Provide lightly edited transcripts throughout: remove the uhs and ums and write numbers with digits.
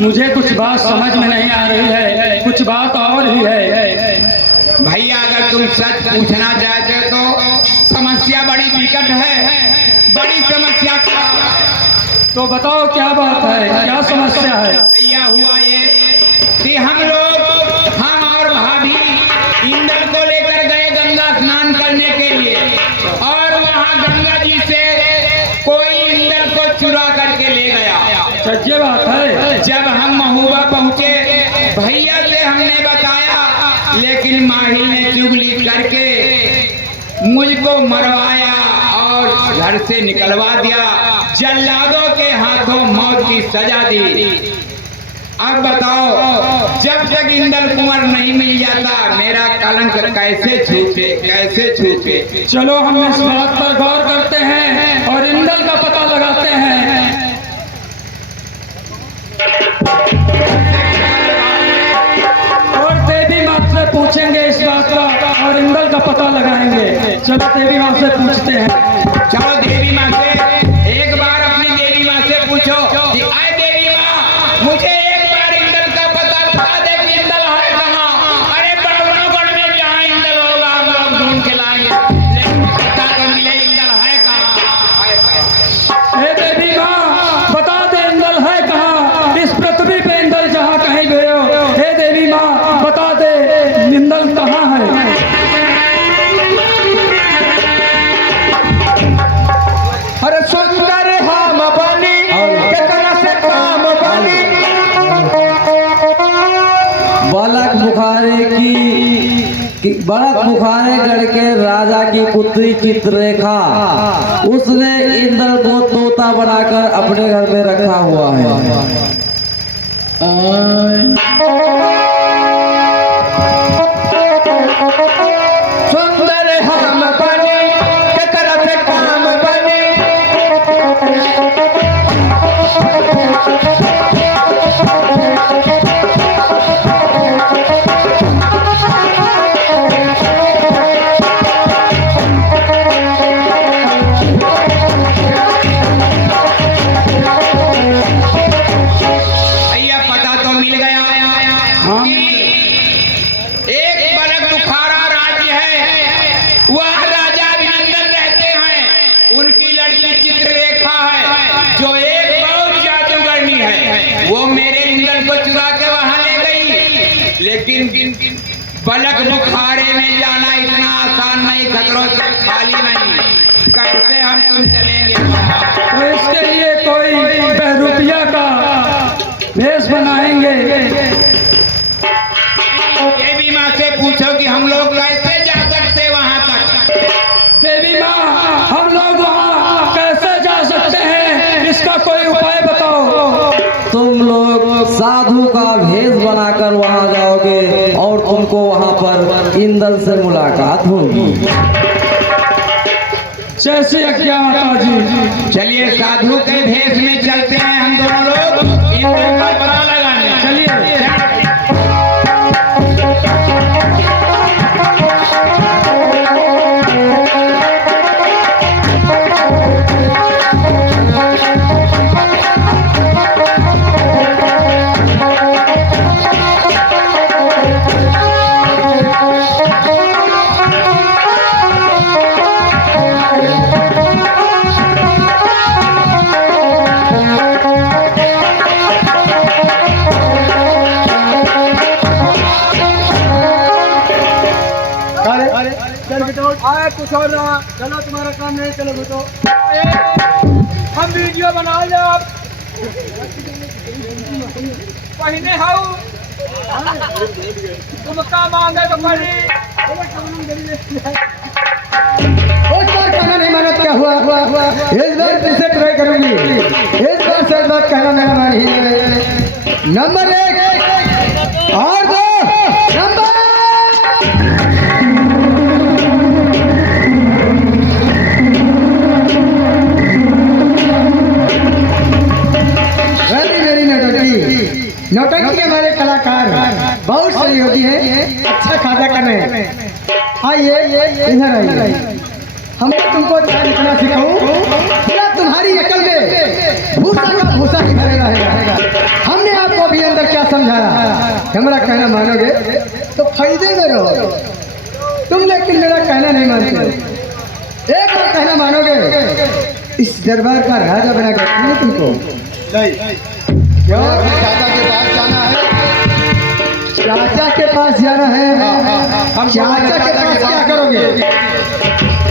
मुझे कुछ बात समझ में नहीं आ रही है, कुछ बात और ही है। भैया अगर तुम सच पूछना चाहते हो तो समस्या बड़ी विकट है, बड़ी समस्या। तो बताओ क्या बात है, क्या समस्या है? भैया हुआ ये कि हम और भाभी इंदल को लेकर गए गंगा स्नान करने के लिए, और वहाँ गंगा जी से कोई इंदल को चुरा करके ले गया। सच्ची बात है। जब हम महुआ पहुँचे, भैया से हमने बताया, लेकिन माही ने चुगली करके मुझको मरवाया और घर से निकलवा दिया, जल्लादों के हाथों मौत की सजा दी। अब बताओ, जब तक इंदल कुंवर नहीं मिल जाता मेरा कलंक कैसे छूटे, कैसे छूटे? चलो हम इस बात पर गौर करते हैं और इंदल का पता लगाते हैं। और देवी माँ से पूछेंगे इस बात का और इंदल का पता लगाएंगे। चलो देवी माँ से पूछते हैं। चलो देवी माँ से एक बार, अपनी देवी माँ से पूछो कि आए देवी माँ, मुझे एक बार इंदल का पता बता दे कि इंदल है कहाँ। अरे बड़गड़ में जहाँ इंदल होगा हम लोग ढूंढ के लाएंगे, लेकिन पता तो मिले इंदल है कहाँ। हे देवी माँ, बता दे इंदल है कहाँ। इस पृथ्वी पे इंदल जहाँ कहीं गए हो, हे देवी माँ बता दे इंदल कहाँ है। अरे सुंदर हम बनी कितना से काम बनी। बालक बुखारेगढ़ के राजा की पुत्री चित्ररेखा, उसने इंद्र को तोता बनाकर अपने घर में रखा हुआ है। सुंदर हम बनी कितना से काम बनी। भैया पता तो मिल गया कि एक बलक बुखारा राज्य है, वह राजा अभिनंदन रहते हैं, उनकी लड़की चित्ररेखा है जो एक बहुत जादूगरनी है। वो मेरे इंदल को चुरा के वहां ले गई, लेकिन बलक बुखारे में जाना इतना आसान नहीं, खतरों से खाली नहीं। कैसे हम तुम चलेंगे? तो इसके लिए कोई बहरूपिया का भेष बनाएंगे। देवी माँ से पूछो कि हम लोग कैसे जा सकते वहां तक। देवी माँ, हम लोग वहाँ कैसे जा सकते हैं, इसका कोई उपाय बताओ। तुम लोग साधु का भेष बनाकर वहां जाओगे और तुमको वहां पर इंद्र से मुलाकात होगी। जैसे आज्ञा माता जी। चलिए साधु के भेष में चलते हैं हम दोनों लोग इंद्र का पता लगाने। चलिए। आए कुछ और ना, चलो तुम्हारा काम नहीं, चलो बेटो हम वीडियो बना लो। आप पहने हाउ तुम का मांगे तो पड़ी। इस बार कहना नहीं माना क्या हुआ, इस बार फिर से ट्राई करूंगी। इस बार से बात कहना नहीं मानी। नंबर 1 और 2 नंबर नौटंकी हमारे कलाकार बहुत सहयोगी है, अच्छा खासा कर रहे हैं। आइए इधर आइए, हम तुमको क्या लिखना सिखाऊं या तुम तुम्हारी अकल में भूसा का भूसा ही भरे रहेगा। हमने आपको भी अंदर क्या समझाया, हमारा कहना मानोगे तो फायदे में रहो तुम, लेकिन मेरा कहना नहीं मानते। एक बार कहना मानोगे, इस दरबार का राजा बना कर तुमको क्यों? चाचा के पास जाना है, चाचा के पास जाना है। हम चाचा के पास क्या करोगे?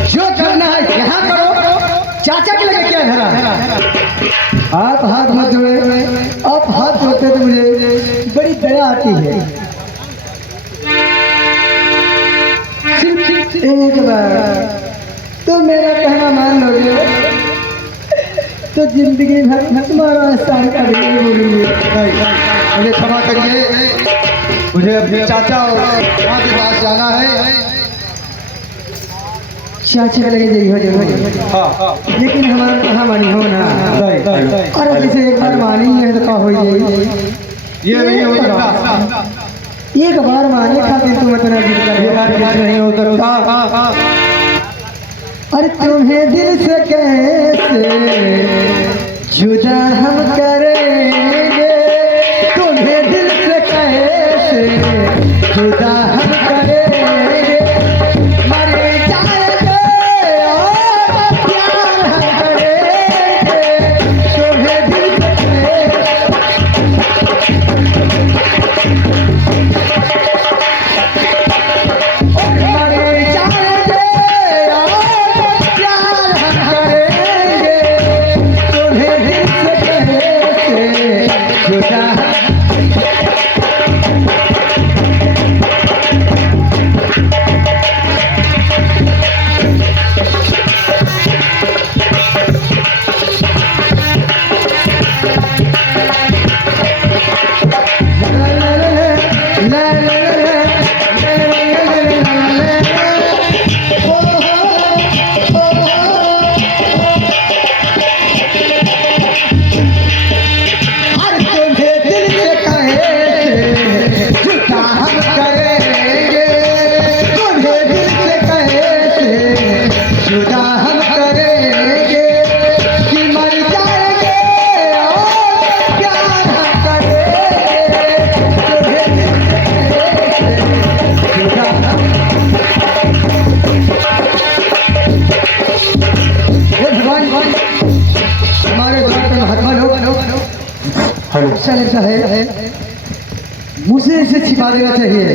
जो करना है यहाँ करो, चाचा के लगे क्या धरा? आप हाथ मत जोड़े, आप हाथ जोड़ते तो मुझे बड़ी दया आती है। सिर्फ एक बार तो मेरा कहना मान लोगे तो जिंदगी भर तुम्हारा एहसान का नहीं बोलूंगी। मुझे क्षमा करिए, मुझे अपने चाचा और माँ के पास जाना है। चाचा के लगे जरूर जरूर, लेकिन हमारा कहाँ मानी हो ना। अरे जैसे एक बार मानी है तो क्या हो जाएगी? ये नहीं हो सकता, एक बार माने खातिर तुम इतना जिद कर नहीं हो सकता। अरे तुम्हें दिल से कैसे जुदा हम करेंगे, तुम्हें दिल से कैसे जुदा हम करेंगे, मर जाएंगे और प्यार हम करेंगे, तुम्हें दिल से अच्छा लगता है, मुझे इसे छिपा देना चाहिए।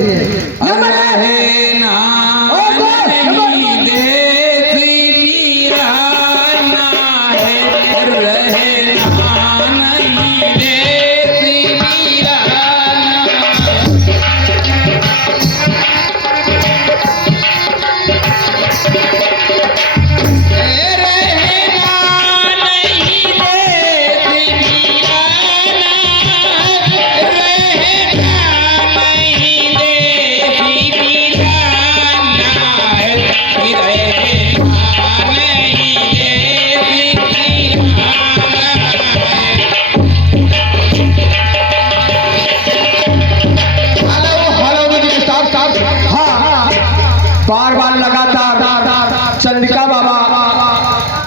बार बार लगातार चंदिका बाबा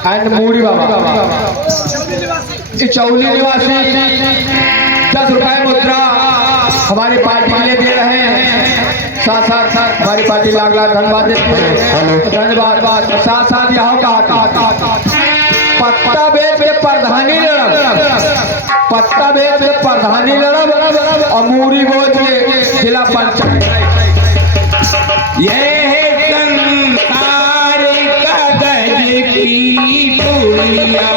एंड मूड़ी बाबा चौली निवासी 10 रुपए मुद्रा हमारी पार्टी के लिए दे रहे हैं। साथ साथ हमारी पार्टी लाख लाख धन्यवाद देती है। धन्यवाद। साथ साथ यहाँ का पत्ता बेच के प्रधानी लड़ब, पत्ता बेच के प्रधानी लड़ब और मूड़ी बोझ के जिला पंचायत। ये संसार का गज की टोलिया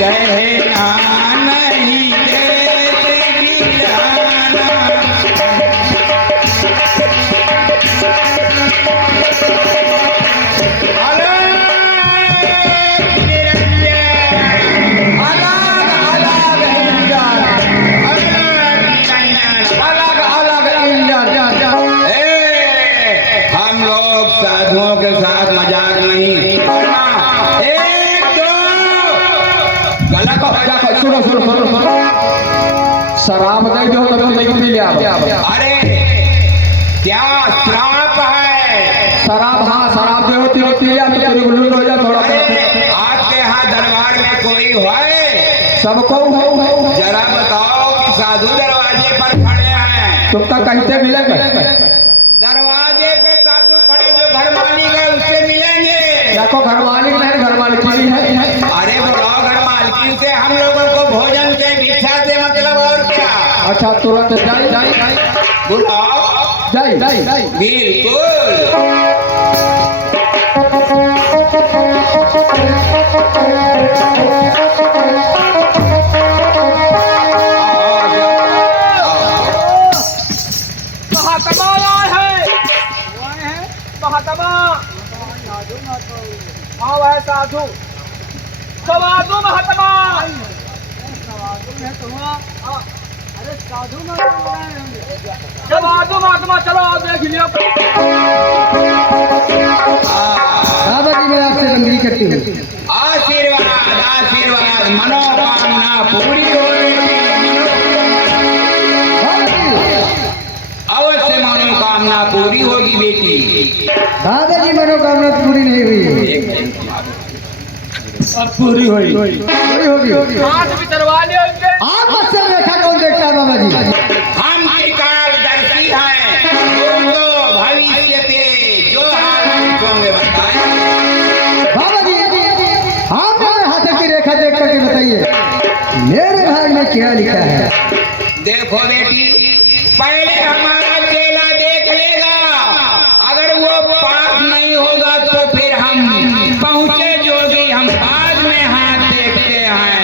रहे गलत हो क्या सुनो सुनो सुनो सुनो शराब दे दो तो तुम नहीं पी लिया अरे क्या श्राप है? शराब हाँ शराब दे तीनों पी लिया तो तेरी गुल्लू हो जा थोड़ा अरे आपके यहाँ दरबार में कोई है? सबको जरा बताओ कि साधु दरवाजे पर खड़े हैं। तुम तो कहते मिलेंगे दरवाजे पे साधु खड़े, जो घर मालिक है उससे मिलेंगे। देखो घर मालिक नहीं घर मालिकी है। अरे बुलाओ घर मालकिन से, हम लोगों को भोजन से भिक्षा से मतलब और क्या। अच्छा तुरंत जाई जाई बुलाओ। जाई जाई बिल्कुल। महात्मा आए हैं महात्मा। हाँ वह साधु सवाधु महात्मा। अरे साधु सवाधु महात्मा, चलो आप देख लिया। बाबा जी मैं आपसे बंदगी करती हूँ। आशीर्वाद आशीर्वाद, मनोकामना पूरी हो अवश्य मनोकामना पूरी होगी बेटी। दादा जी मनोकामना पूरी नहीं हुई, अब पूरी हुई पूरी होगी। हाथ भी तरवा लिया इनके। आप अक्सर रेखा कौन देखता है बाबा जी? हम त्रिकालदर्शी हैं, जो भविष्य के जो हाथ में बताए। बाबा जी आप मेरे हाथ की रेखा देख करके बताइए मेरे भाग में क्या लिखा है। देखो बेटी, पहले हमारा चेला देख लेगा, अगर वो पास नहीं होगा तो फिर हम पहुंचे जोगी, हम बाद में हाथ देखते हैं।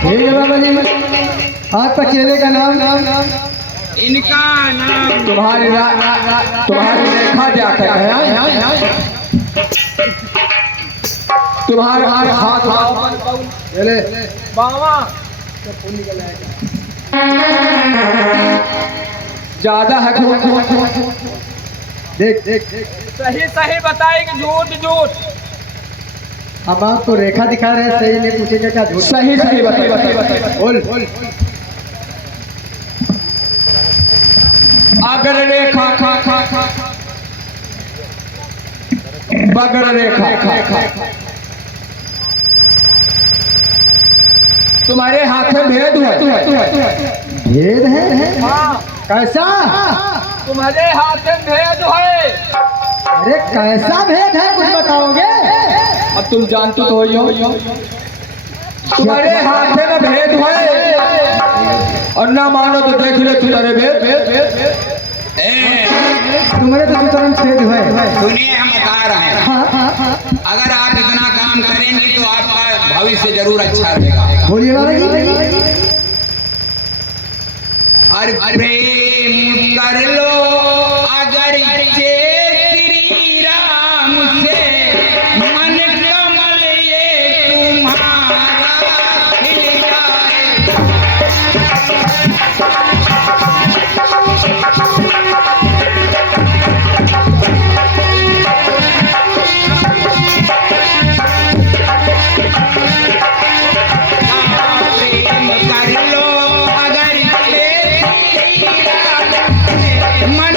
ठीक है बाबा जी, आपका चेले का नाम? इनका नाम तुम्हारी रेखा क्या है? तुम्हारे हाथ चले बाबा ज्यादा है देख देख देख, सही सही बताए कि झूठ झूठ। अब आपको रेखा दिखा रहे हैं, सही नहीं पूछेगा क्या झूठ? सही सही बताइए। बोल अगर रेखा बगर रेखा तुम्हारे हाथ में भेद है। भेद है? हाँ कैसा? तुम्हारे हाथ में भेद है। अरे कैसा भेद है कुछ बताओगे? अब तुम जानते तो हो तुम्हारे हाथ में भेद है, और ना मानो तो देख ले तुम्हारे भेद। तुम्हारे तो तुरंत छेद है। सुनिए, हम बता रहे हैं, हाँ, अगर आप इतना काम करेंगे तो आपका भविष्य जरूर अच्छा रहेगा। बोलिए बाबा जी। और प्रेम कर लो अगर श्री राम से, मन कमल ये तुम्हारा खिल जाएगा। प्रेम कर लो अगर श्री राम से, मन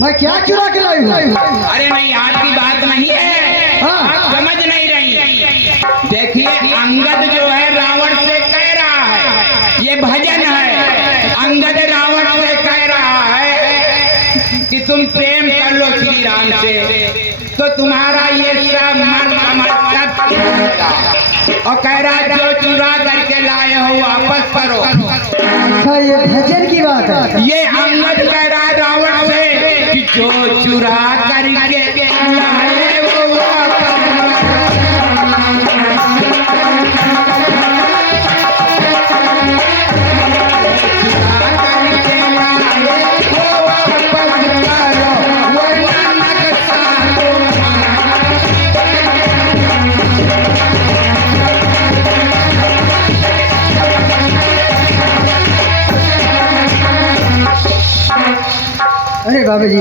मैं क्या चुरा के लाई हूँ? अरे नहीं, आपकी बात नहीं है, हाँ। आप समझ नहीं रही। देखिए, अंगद जो है रावण से कह रहा है, ये भजन है। अंगद रावण से कह रहा है कि तुम प्रेम कर लो श्री राम से, तो तुम्हारा ये सब मन सब और कह रहा जो चुरा करके लाए हो वापस करो। अच्छा, ये भजन की बात है। ये अंगद कह रहा है रावण से कि जो चुरा करके लाए वो वापस अरे बाबा जी,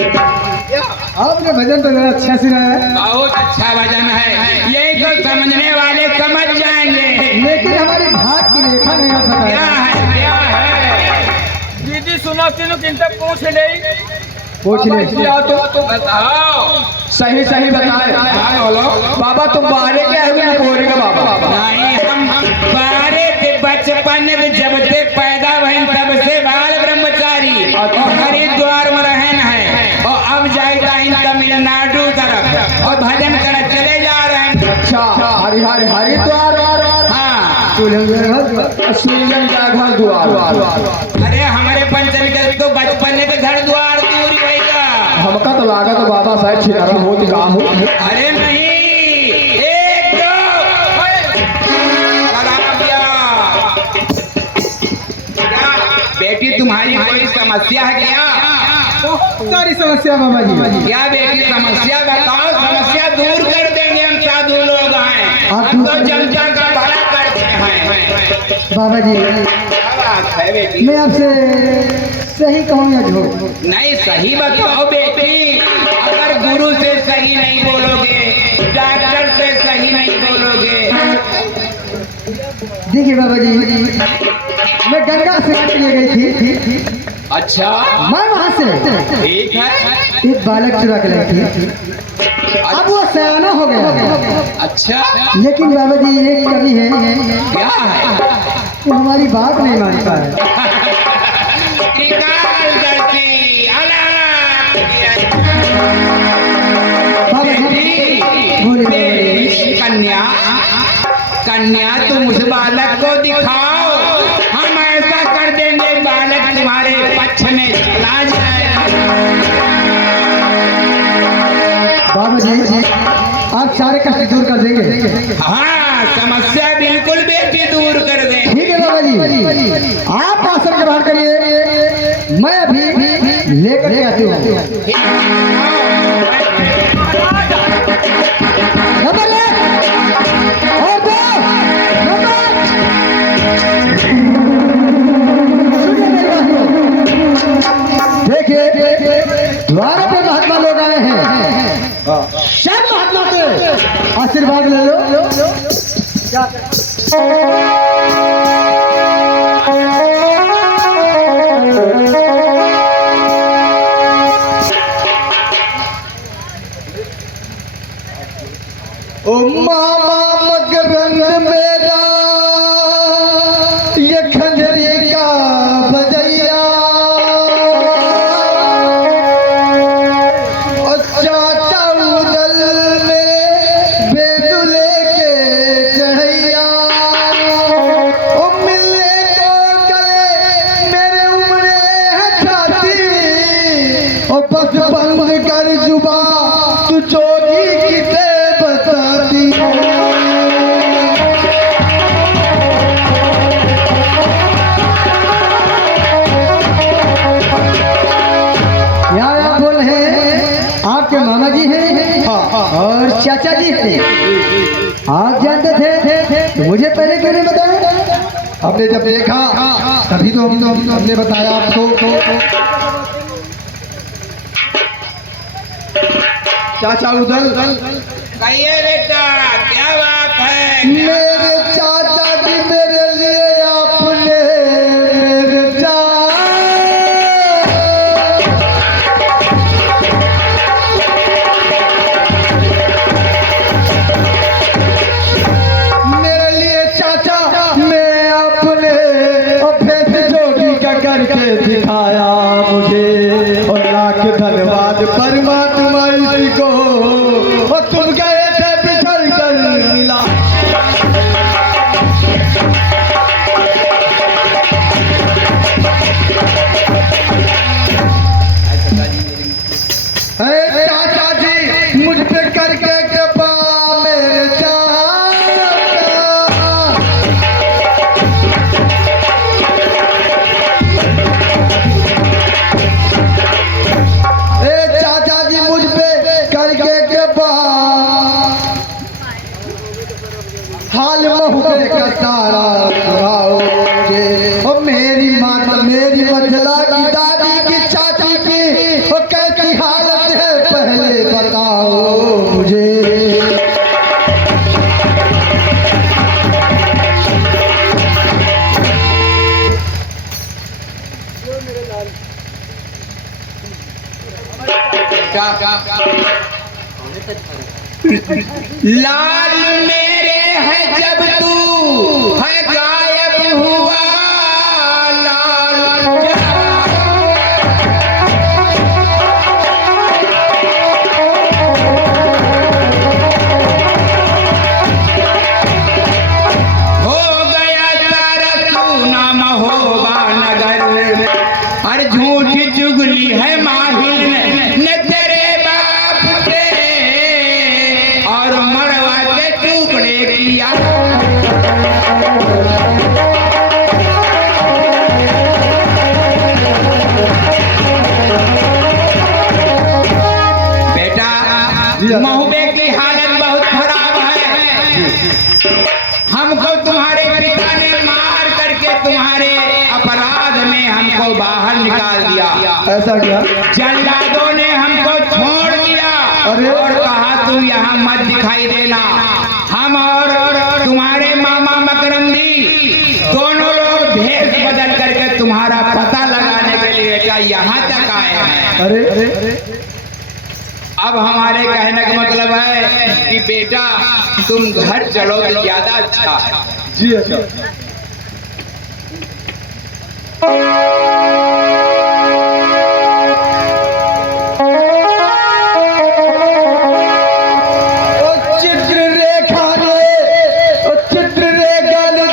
आपने भजन तो बड़ा अच्छा सुना है, बहुत अच्छा भजन है, यही तो समझने वाले समझ जाएंगे। लेकिन हमारी भाग की रेखा नहीं आ क्या सका। है, क्या है? दीदी सुनो, तीनों किनसे पूछ ले। पूछ ले। तो बताओ। सही सही बताए। बाबा तुम बाहरे क्या है बोरे का बाबा? नहीं, हम बारे के बचपन में जब से पैदा हुए तब से बाल ब्रह्मचारी और हरिद्वार में रहन है, और अब जाएगा इन तमिलनाडु तरफ और भजन कर चले जा रहे हैं। अच्छा, हरिद्वार। हाँ, सुरजन का घर द्वार। अरे हमारे पंचम तो बचपन में तो घर द्वार दूर ही होगा। हमका तो लागा तो बाबा साहब छिनारा होती काम हो। अरे नहीं, एक दो करा दिया। क्या बेटी तुम्हारी कोई समस्या है क्या? सारी समस्या बाबा जी। क्या बेटी समस्या बताओ, समस्या दूर कर देंगे। हम साधु लोग हैं, हम तो जनता का भला करते हैं। बाबा जी, क्या बात है बेटी? मैं आपसे सही कहूँ या झूठ? नहीं, सही बताओ बेटी। अगर गुरु से सही नहीं बोलोगे, डॉक्टर से सही नहीं बोलोगे। देखिए बाबा जी, मैं गंगा से लिए गई थी। अच्छा, मैं वहाँ से ठीक है। एक बालक चुरा के लाई थी। अब वो सयाना हो गया। अच्छा, लेकिन बाबा जी एक कमी है, क्या है? वो हमारी बात नहीं मानता है। त्रिकालदर्शी, अलग। बाबा जी, बोलिए। बेटी, कन्या तुम उस बालक को दिखाओ, हम ऐसा कर देंगे बालक तुम्हारे पक्ष में चला जाए। बाबा जी, आप सारे कष्ट दूर कर देंगे? हाँ, समस्या बिल्कुल बेटी दूर कर दें। ठीक है बाबा जी, आप आसन ग्रहण करिए, मैं अभी लेकर के आती हूँ। नंबर एक और दो नंबर। सुनिए मेरी बात। देखिए, द्वार पे महात्मा लोग आए हैं, सब महात्मा से आशीर्वाद ले लो। ओ मामा मकरंद मेरा, ये खंजरी का बजैया, और चाचा उदल मेरे बेदुले के चढ़ैया, ओ मिलने को गए मेरे उमरे है छाती, ओ बस बंद कर जुबा तू जोगी किते बताती। यार बोल है, आपके मामा जी हैं और चाचा जी हैं। आप जानते थे तो मुझे पहले क्यों नहीं बताया? आपने जब देखा तभी तो हमने बताया आपको। चाचा उदल, कहिए बेटा, क्या बात है? मेरे चाचा जी मेरे लिए आपने मेरे लाख धन्यवाद परमात्मा इसी को, और तुम गए थे बिछड़ कर मिला। चाचा जी मुझ पे करके कृपा मेरे चाचा, चाचा जी मुझ पे करके कृपा, हाल महुबे का सारा सुनाओगे। और मेरी माता मेरी मंझला की दादी की चाची की वो कैसी हालत है पहले बताओ मुझे। लाल मेरे है जब तू है गायब हुआ, लाल हो गया सारा सुना महोबा नगर, और झूठी चुगली है माहिल ने तेरे बाप से, और मरवा के टुकड़े किया। बेटा महुबे की हालत बहुत खराब है। हमको तुम्हारे पिता ने मार करके तुम्हारे अपराध में हमको बाहर निकाल दिया। ऐसा क्या? जल्लादों ने हमको छोड़ दिया और कहा तुम यहाँ मत दिखाई देना। हम और तुम्हारे मामा मकरंदी दोनों लोग भेष बदल करके तुम्हारा पता लगाने के लिए बेटा यहाँ तक आए हैं। अरे अब हमारे कहने का मतलब है कि बेटा तुम घर चलो तो ज्यादा अच्छा है। जी अच्छा। चित्ररेखा ने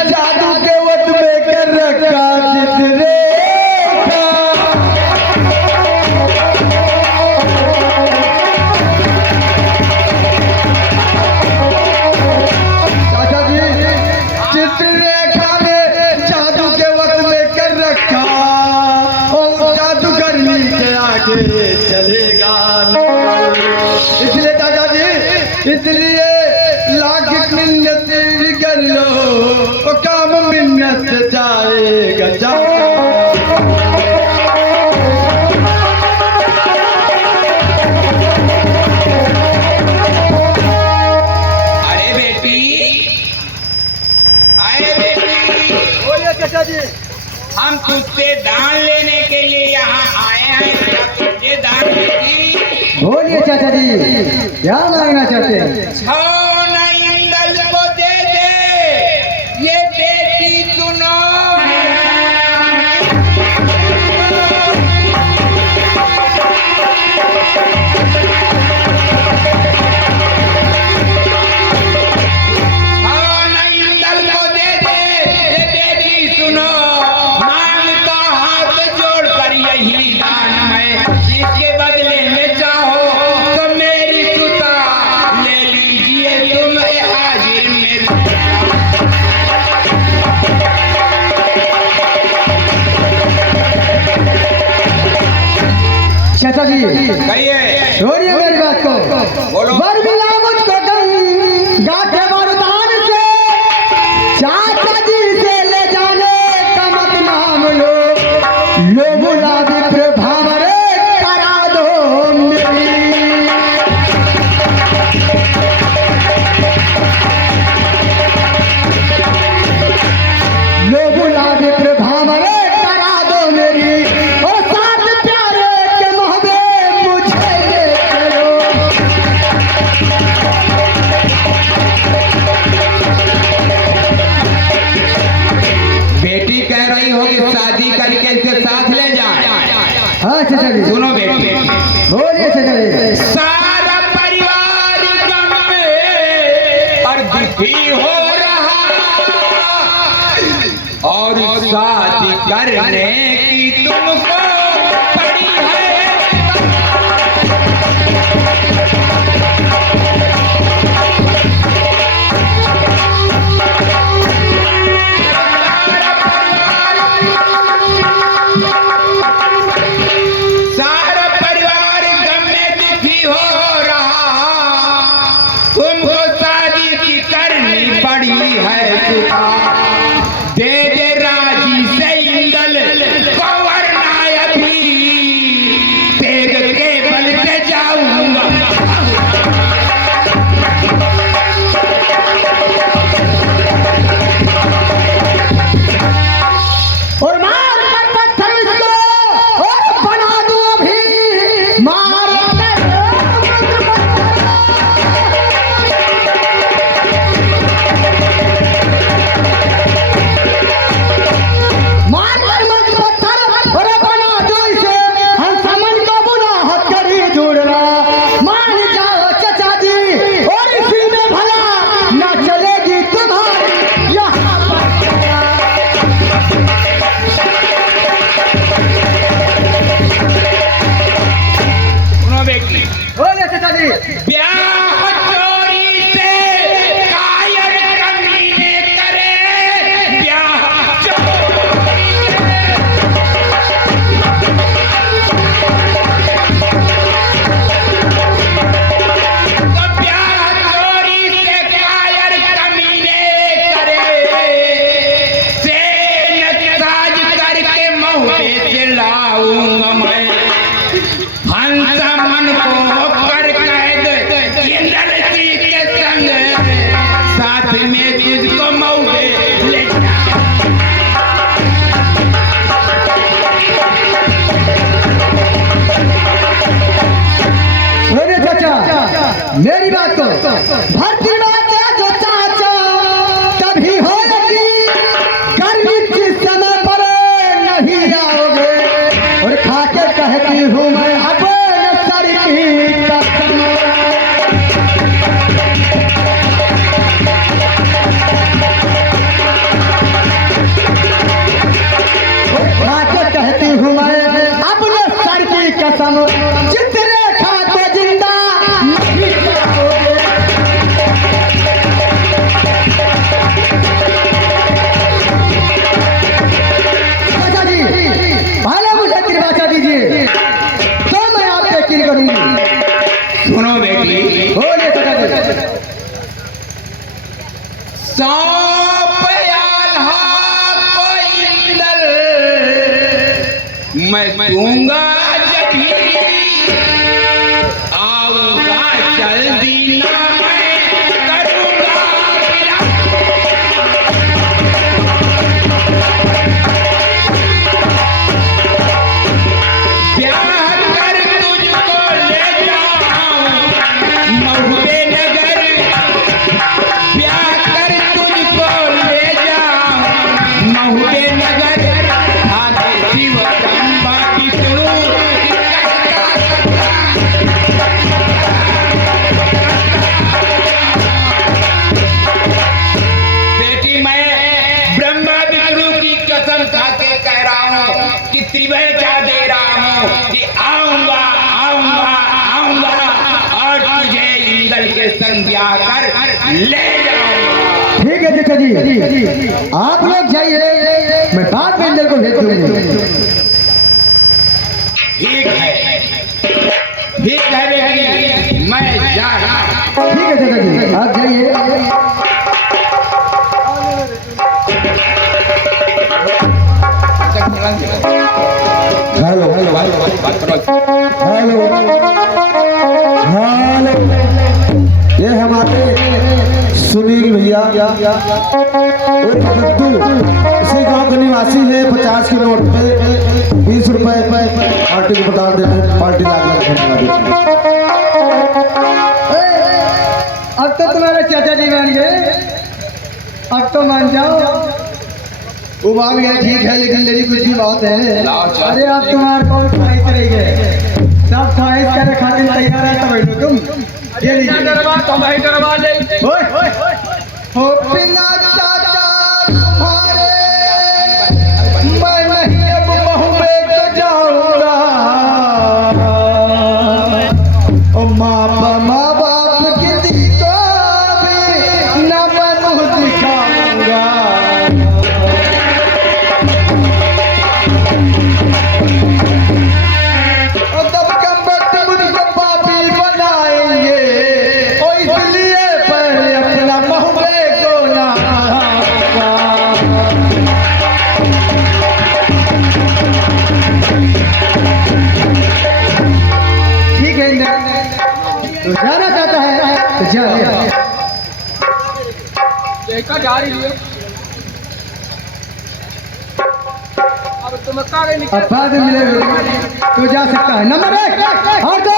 जादू के वट में कर रखा। चित्ररेखा चाचा जी, चित्ररेखा ने जादू के वट में कर रखा, और जादूगरनी के आगे चलेगा। इसलिए दादा जी, इसलिए लाख मिन्नत कर लो, वो काम मिन्नत जाएगा अरे बेटी, अरे बेटी, बोलिए चाचा जी। हम तुझसे दान लेने के लिए यहाँ आए हैं। क्या तुझे दान देगी? बोलिए चाचा जी, क्या मांगना चाहते हैं? छौन इंदल को दे दे, ये बेटी सुनो। छौन इंदल को दे दे, ये बेटी सुनो। मांगता हाथ जोड़ कर यही दान है, इसके बदले में चाहो तो मेरी सुता ले लीजिए तुम हाजिर में। चाचा जी कहिए, छोड़िए मेरी बात को। बोलो। वर मिला मुझको गंगा के वरदान से, चाचा जी से ले जाने का मत नाम लो। लो बुला विप्र भावरे करा दो मेरी। लो बुला विप्र भावरे करा दो मेरी, और साथ प्यारे के मोहबे मुझे ले चलो। करने की तुमको पड़ी है। सारा परिवार गम में दुखी हो रहा, तुमको शादी की करनी पड़ी है चुका। दे दे राजी से इंदल को वरना अभी तेग के बल पे जाऊंगा। और मार कर पत्थर इसको और बना दो अभी मार कर मार कर मत पत्थर और बना दो इसे हम समझ को बुला हथकड़ी जुड़ना। मान जाओ चचा जी और इसी में भला ना चलेगी तुम्हारी यहाँ सुनो बेटी, बोले चाचा जी। ब्याह चोरी से कायर कमीने करे, ब्याह चोरी तो ब्याह चोरी से कायर कमीने करे, सेन ताज करके महुए से लाऊंगा मैं। हंस मन को कर कैद इंद्र जी के संग, साथ में तुझको मऊगे ले जा। सुनिए चाचा मेरी बात को भर्ती बात है जो चाचा कभी होगी गर्मी जिस समय पर नहीं आओगे और खाके कहती हूँ मैं अपने सर की कसम। खाके कहती हूँ मैं अपने सर की कसम चित्ररेखा को जिंदा नहीं करोगे। चाचा जी पहले मुझे त्रिभाषा दीजिए तो मैं आप यकीन करूंगी। सुनो बेटी, बोलिए चाचा जी। सौंप आल्हा को इंदल मैं दूंगा जब भी आऊंगा जल्दी ना मैं करूंगा विलाप। ब्याह कर तुझको ले जाऊं महुए नगर, ब्याह कर तुझको ले जाऊं महुए नगर। आगे शिव ब्रह्मा विष्णु बेटी, मैं ब्रह्मा विष्णु की कसम खा के कह रहा हूँ कि त्रिभुजा दे रहा हूँ कि आऊंगा आऊंगा आऊंगा और तुझे इंदल के संग ब्याह कर ले जाऊंगा। ठीक है चाचा जी आप लोग जाइए मैं बाद में इंदल को भेज दूंगी। ठीक है, ठीक है बेटी, मैं जा रहा हूँ। ठीक है चाचा जी आप जाइए। हेलो हेलो हेलो हेलो, ये हमारे सुनील भैया और दद्दू इसी गांव के निवासी है। 50 के नोट पे 20 रुपए पार्टी को बता देते, पार्टी लाख अब तो तुम्हारे चाचा जी मान गए, अब तो मान जाओ। वो भाग गया ठीक है लेकिन मेरी कुछ भी बात है। अरे अब तुम्हारे कौन ख्वाहिश रह गए, सब ख्वाहिश करे खातिर तैयार है। तो बैठो तुम, ये लीजिए दरबार तो भाई दरबार ले हो बिना चाचा तुम्हारे मैं नहीं माँ बाप की दी तो भी न मैं मुँह दिखाऊंगा। और तब कम्बट मुझको पापी बनाएंगे, और इसलिए पहले अपना महुए को नहाऊंगा। ठीक है इंद्र, तो जाना चाहता है तो जा। देखा जा रही है अब तुम कागज निकाल। अब बाद में मिलेगा तो जा सकता है। नंबर 1 और 2।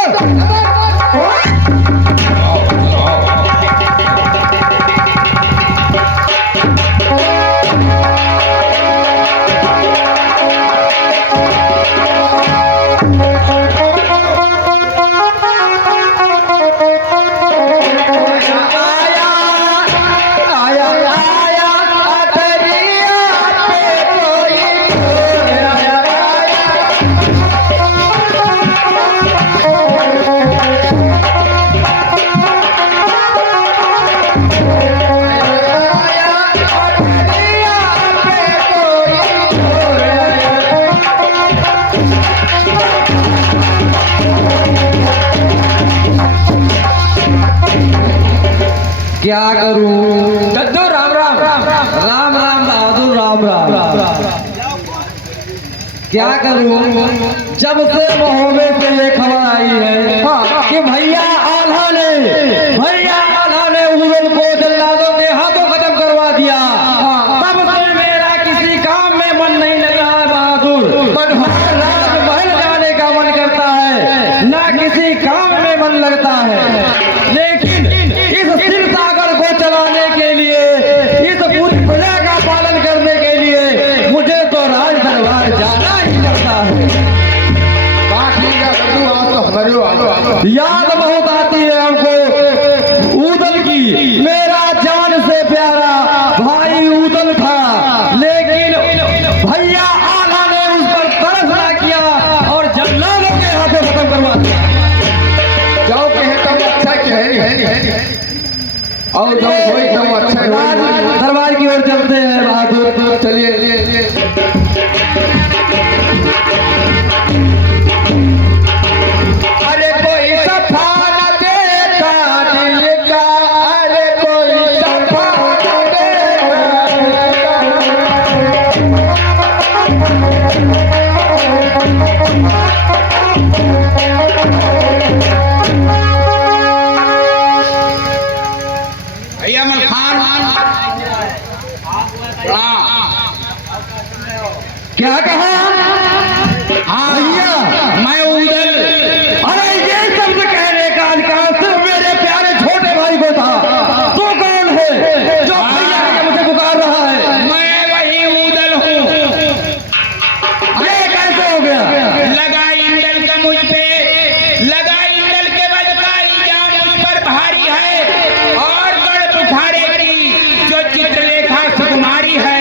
क्या करूं दद्दू? राम राम राम राम बहादुर राम राम। क्या करूं जब से महोबे से ये खबर आई है कि भैया आल्हा ने उदल को जल्लादों के हाथों खत्म करवा दिया, तब से मेरा किसी काम में मन नहीं लग रहा है बहादुर। राजमहल जाने का मन करता है, ना किसी काम में मन लगता है। लेकिन इस सिर सागर को चलाने के लिए, इस पूरी प्रजा का पालन करने के लिए मुझे तो राज दरबार जाना ही पड़ता है। याद बहुत आती है हमको उदल की। मेरा जान से प्यारा भाई उदल था, लेकिन भैया आला ने उस पर तरस ना किया और जल्लादों के हाथों खत्म करवा दिया। जाओ कहे तो अच्छा कहे और जाओ एकदम अच्छा है। दरबार की ओर चलते हैं बहादुर। चलिए अरे कोई सफा न देखा दिल का, अरे कोई सफा न देखा। भैया मलखान क्या कहा? हाँ भैया मैं उदल। अरे ये शब्द कहने का अधिकार सिर्फ मेरे प्यारे छोटे भाई को था। तू कौन है जो भैया के मुझे पुकार रहा है? मैं वही उदल हूँ। ये कैसे हो गया? लगा इंदल का मुझ पे, लगा इंदल के बज का इल्जाम मुझ पर भारी है, और गढ़ बुखारे की जो चित्रलेखा सुकुमारी है,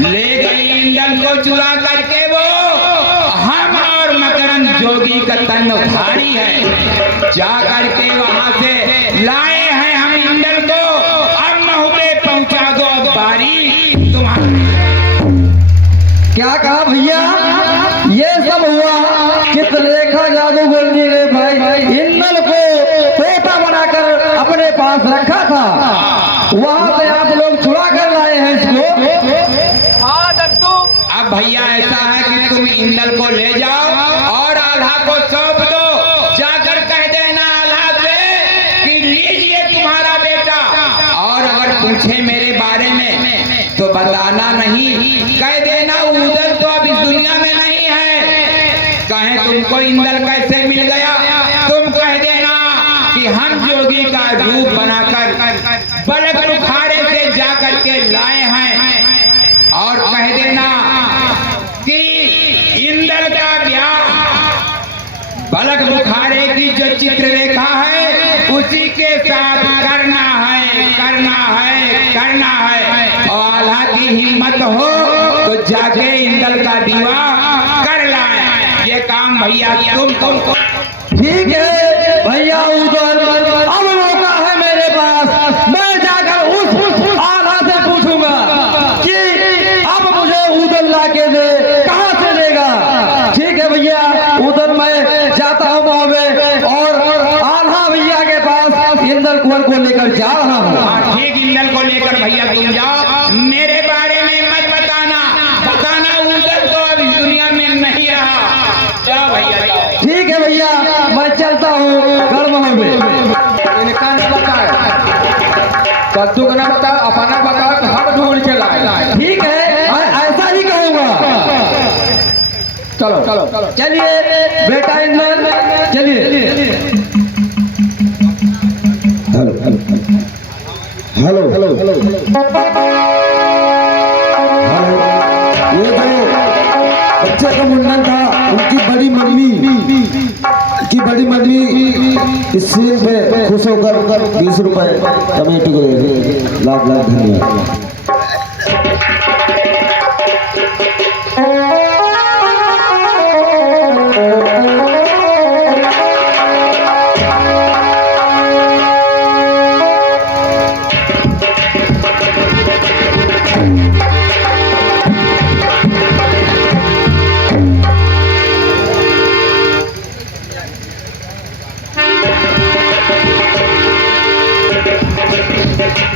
ले गई इंदल को चुरा करके वो। हम और मकरंद जोगी का तन भारी है, जा करके वहां से लाए हैं हम इंदल को। अब महुबे पहुंचा दो, अब बारी तुम्हारी। क्या कहा भैया? ये सब हुआ चित्रलेखा जादूगर जी ने भाई इंदल को तोता बनाकर अपने पास रखा था। वहां से आप लोग छुड़ा कर लाए हैं इसको। हाँ दद्दू अब भैया ऐसा है कि तुम इंदल को ले जाओ और आल्हा को सौंप दो। जाकर कह देना आल्हा से कि लीजिए तुम्हारा बेटा, और अगर पूछे मेरे बारे में तो बताना नहीं, कह देना उदल तो अब इस दुनिया में नहीं है। कहे तुमको इंदल कैसे मिल गया, तुम कह देना कि हम जोगी का रूप बनाकर बलक बुखारे से जाकर के लाए हैं, और कह देना कि इंदल का ब्याह बलक बुखारे की जो चित्ररेखा है उसी के साथ करना है, करना है, करना है। और आल्हा की हिम्मत हो तो जाके इंदल का विवाह कर लाए। ये काम भैया तुम ठीक है भैया। भैया उधर अब मौका है मेरे पास, मैं जाकर उस आल्हा से पूछूंगा कि अब मुझे उधर लाके दे, कहाँ से देगा। ठीक है भैया, उधर मैं जाता हूँ वहाँ पे और आल्हा भैया के पास इंदल कुंवर को लेकर जा रहा हूँ। हाँ, ठीक, इंदल को लेकर भैया तुम जाओ, मेरे बारे में मत बताना, बताना उधर तो अब इस दुनिया में नहीं रहा। जाओ भैया जाओ। ठीक है भैया, मैं चलता हूँ गढ़महल में। इनका न बताए, कद्दू का न बताओ, अपना बताओ तो हम ढूंढ के लाए। ठीक है, मैं ऐसा ही कहूँगा। चलो चलो चलो। चलिए बेटा इंदल, चलिए। हेलो हेलो हेलो हेलो, ये जो बच्चे का मुंडन था, उनकी बड़ी मम्मी इस सीन पे खुश होकर 20 रुपए कमेटी को दे दी। लाख लाख धन्यवाद।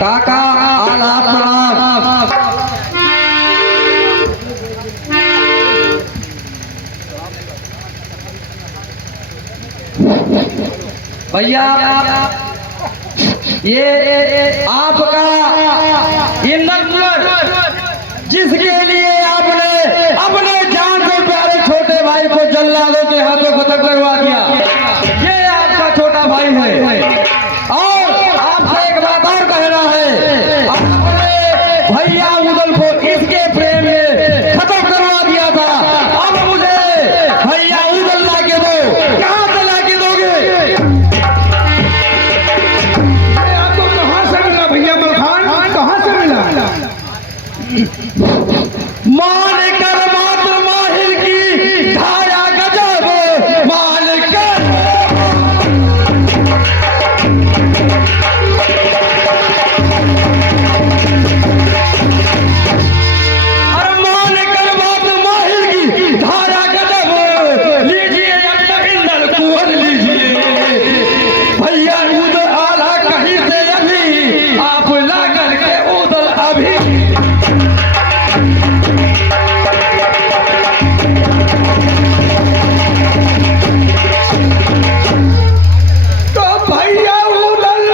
काका आला प्रणाम। भैया ये आपका इंदल कुंवर, जिसके लिए आपने अपने जान से प्यारे छोटे भाई को जल्लादों के हाथों खत्म करवा दिया, ये आपका छोटा भाई है। और आपसे एक बात और कहना है, आपने भैया उदल को इसके प्रेम में खत्म करवा दिया था, अब मुझे भैया उदल लाके दो। कहाँ से लाके दोगे? आपको कहाँ से मिला भैया मलखान, कहाँ से मिला? मान कर बात माहिर की धारा गजब, मान कर मान कर बात माहिर की धारा गजब, लीजिए अपना इंदल कुंवर लीजिए। भैया उधर आला कहीं से अभी आप ला करके उधर अभी। तो भैया उदल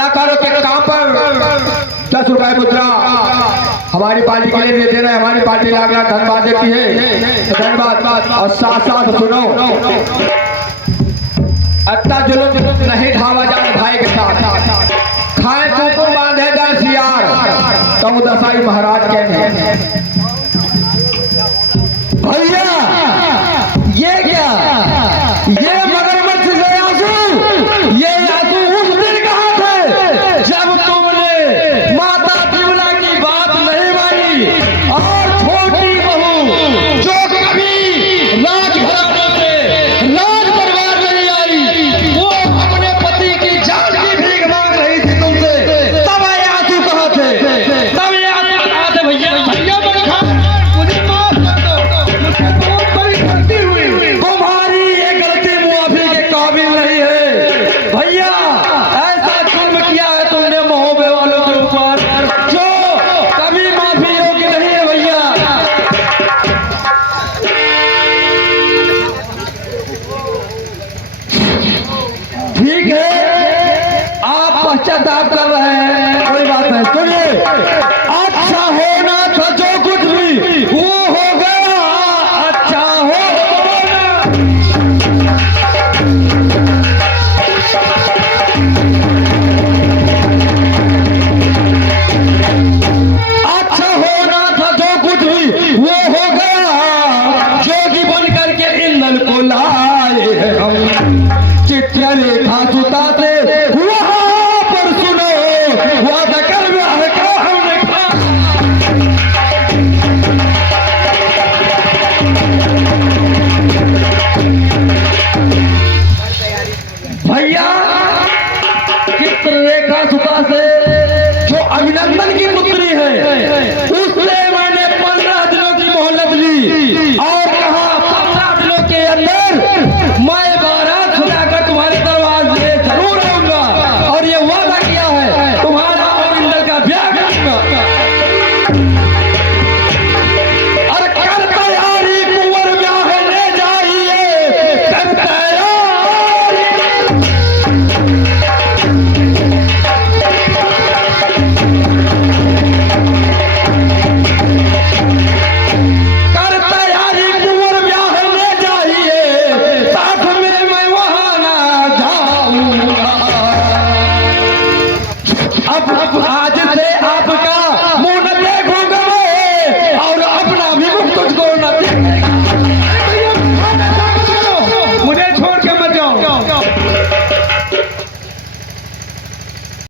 कलाकारों के काम पर 10 रुपए मुद्रा हमारी पार्टी के लिए दे रहे हैं। हमारी पार्टी लाख लाख धन्यवाद देती है। धन्यवाद। और साथ साथ सुनो, अत्ता जुलूम नहीं ढावा जाए भाई के साथ, खाए कुकुम बांधे 10 यार, तो दसाई महाराज के भैया ये क्या, ये मगरमच्छ से आंसू, ये आंसू उस दिन कहाँ थे जब तुमने माता बिमला की बात नहीं मानी और छोटी बहू जो कभी राजघराने से राज दरबार नहीं आई, वो अपने पति की जान की भीख मांग रही थी तुमसे, तब ये आंसू कहाँ थे, तब ये आंसू कहाँ थे भैया? भैया मुझे माफ कर दो, मुझसे बहुत बड़ी गलती हुई। तुम्हारी ये गलती मुआफी के काबिल नहीं है भैया। ऐसा जुल्म किया है तुमने महोबे वालों के ऊपर जो कभी माफी योग्य नहीं है भैया। ठीक है, आप पश्चाताप कर रहे हैं, कोई बात नहीं। सुनिए, अच्छा होना था जो कुछ भी वो हो गया, अच्छा हो अच्छा होना था जो कुछ भी वो हो गया, जोगी बन करके इंद्र को लाए हैं हम, चित्रलेखा सुता से वहां पर सुनो, वादा कर ब्याह का हमने भैया। चित्रलेखा सुता से जो अभिनंदन की पुत्री है, उससे मैंने 15 दिनों की मोहलत ली और कहा 15 दिनों के अंदर मैं बारात सजाकर तुम्हारे दरवाजे जरूर आऊंगा, और ये वादा किया है तुम्हारा और इंदर का ब्याह करूंगा। अरे कर तैयारी कुंवर ब्याह ले जाइए, कर तैयारी। कर तैयारी कुंवर ब्याह ले जाइए, साथ में मैं वहां ना जाऊंगा। अब आज से आपका मुंह न देखूंगा मैं, और अपना भी मुख तुझको न देखूंगा।